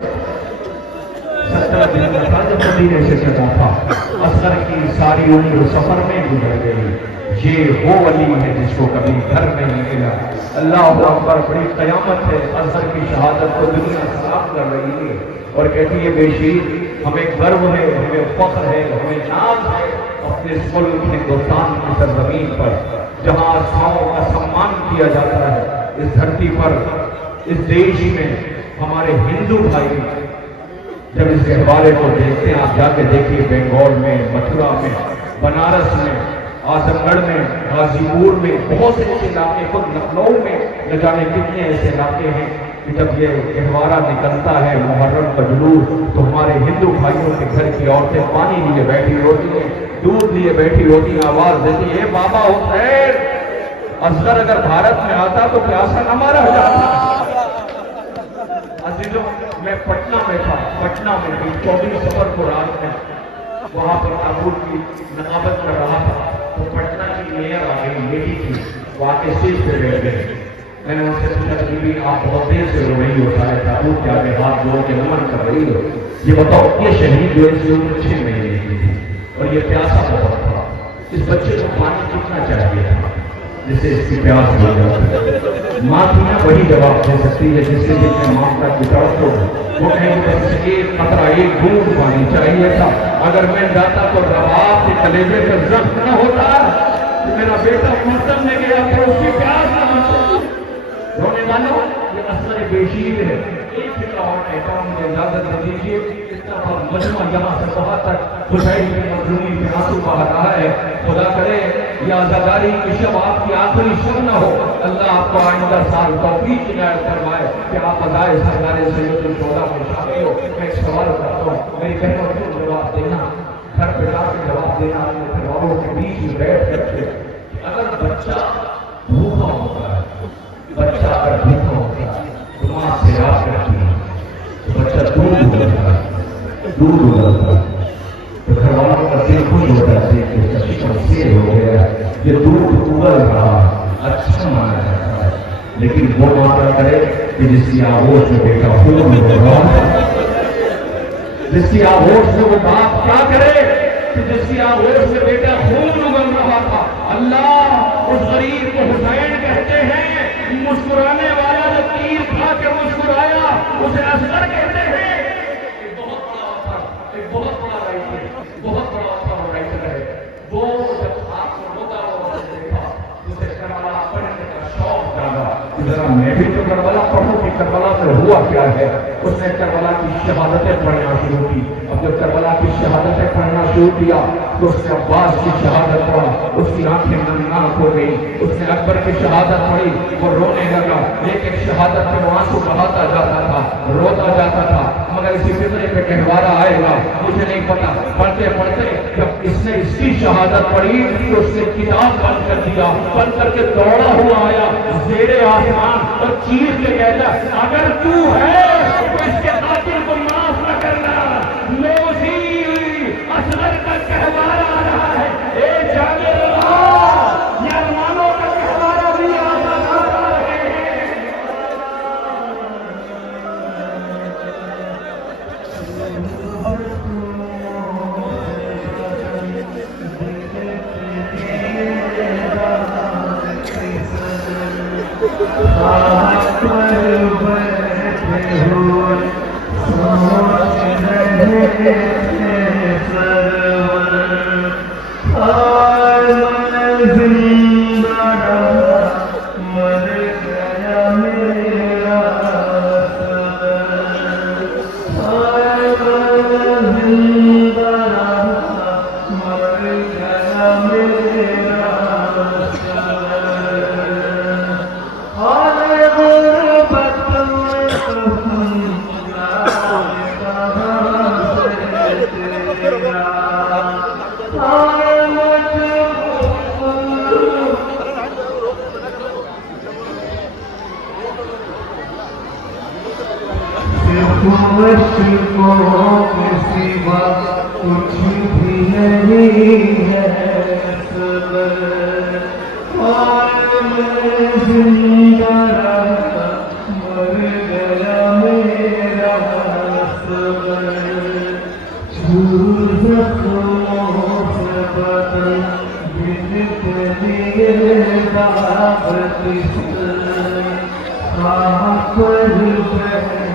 17 दिन का था जब मदीने से चला था। असगर की सारी उम्र सफर में गुजर गई। ये वो वली है जिसको कभी घर नहीं मिला। अल्लाह अकबर, बड़ी कयामत है। असगर की शहादत को दुनिया सलाम कर रही है और कहती है बेशीर हमें गर्व है, हमें फख्र है, हमें नाज है अपने इस मुल्क हिंदुस्तान की सरजमीन पर, जहाँ आसमाओं का सम्मान किया जाता है। इस धरती पर, इस देश में हमारे हिंदू भाई जब इस गहवारे को देखते हैं, आप जाके देखिए बंगाल में, मथुरा में, बनारस में, आजमगढ़ में, गाजीपुर में, बहुत से ऐसे इलाके, खुद लखनऊ में न जाने कितने ऐसे इलाके हैं कि जब ये गहवारा निकलता है, मुहर्रम का जुलूस, तो हमारे हिंदू भाइयों के घर की औरतें पानी लिए बैठी होती हैं, दूध लिए बैठी होती हैं, आवाज देती है बाबा हुसैन। असगर अगर भारत में आता तो प्यासा न मारा जाता। अजीजों, मैं पटना में था, पटना में 24 सफर को रात में वहां पर ताबूत की नकाबत कर रहा था, तो पटना की मेयर आ गई, लेडी थी, वो आके स्टेज पे बैठ गई। मैंने उनसे पूछा बीबी आप बहुत देर से रो रही हो, सारे ताबूत के आगे हाथ जोड़ के नमन कर रही हो, ये बताओ ये शहीद जो है 6 महीने की थी और ये प्यासा बहुत था, इस बच्चे को पानी कितना चाहिए था जिससे इसकी प्यास हो जाती। माँ थी ना, वही जवाब दे सकती है जिससे जितने माँ का बिताड़ को वो कहेंगे बस एक कतरा, एक बूंद पानी चाहिए था। अगर मैं जाता तो रबाब के कलेजे का जख्म न होता, तो मेरा बेटा मौसम में गया तो उसकी प्यास न होती। रोने वालों, ये असर बेशीर है। एक फिक्र और कहता हूँ, मुझे इजाजत दे दीजिए। इतना मजमा यहाँ से वहाँ तक हुसैन की मजलूमी के आंसू बहा रहा है। खुदा करे ये आज़ादारी की शब आपकी आखिरी शब न हो। अल्लाह आपको आइंदा साल तौफीक इनायत फरमाए कि आप अदाए सरदारे सैयदुल शोहदा में शामिल हो। मैं एक सवाल करता हूँ, मेरी बहनों को जवाब देना, घर पे जाकर जवाब देना, अपने परिवारों के बीच में बैठ करके। अगर बच्चा भूखा होता है, बच्चा अगर भूखा होता है तो माँ से याद करती है, तो बच्चा दूध उगलता है, दूध उगलता है तो घर वालों का दिल खुश होता है कि इसका शिकन सेल हो गया, ये दूध उगल रहा, अच्छा माना जाता है। लेकिन वो माँ क्या करे कि जिसकी आगोश में बेटा खून हो रहा है, जिसकी आगोश में वो बाप क्या करे कि जिसकी आगोश में बेटा खून उगल रहा था। अल्लाह उस गरीब को हुसैन कहते हैं, मुस्कुराने वाला जो तीर खा के मुस्कुराया उसे असगर कहते हैं। बहुत बड़ा राइटर, बहुत बड़ा राइटर है वो। जब आपको रोता हुआ देखा उसे करबला पढ़ने का शौक जागा, जरा मैं भी तो करबला पढ़ूं कि करबला में हुआ क्या है। उसने करबला की शहादतें पढ़ना शुरू की। अब जब करबला की शहादतें पढ़ना शुरू किया तो उसने अब्बास की शहादत पढ़ा, उसकी आंखें नमनाक हो गई। उसने अकबर की शहादत पढ़ी, वो रोने लगा, लेकिन शहादत में वो आंसू बहाता जाता था, रोता जाता था। मगर इसी फितरे पे कहवारा आएगा, मुझे नहीं पता। पढ़ते पढ़ते जब इसने इसकी शहादत पढ़ी तो उसने किताब बंद कर दिया, बंद करके दौड़ा हुआ आया ज़ेरे आसमान और चीख के कहता अगर तू है तो इसके कातिल को माफ न करना। लोजी असगर का कहवारा आ रहा है, ए जाने रहा, ये अरमानों का कहवारा भी आ रहे हैं। कुछ भी नहीं है जिंदा मर गया मेरा Thank you.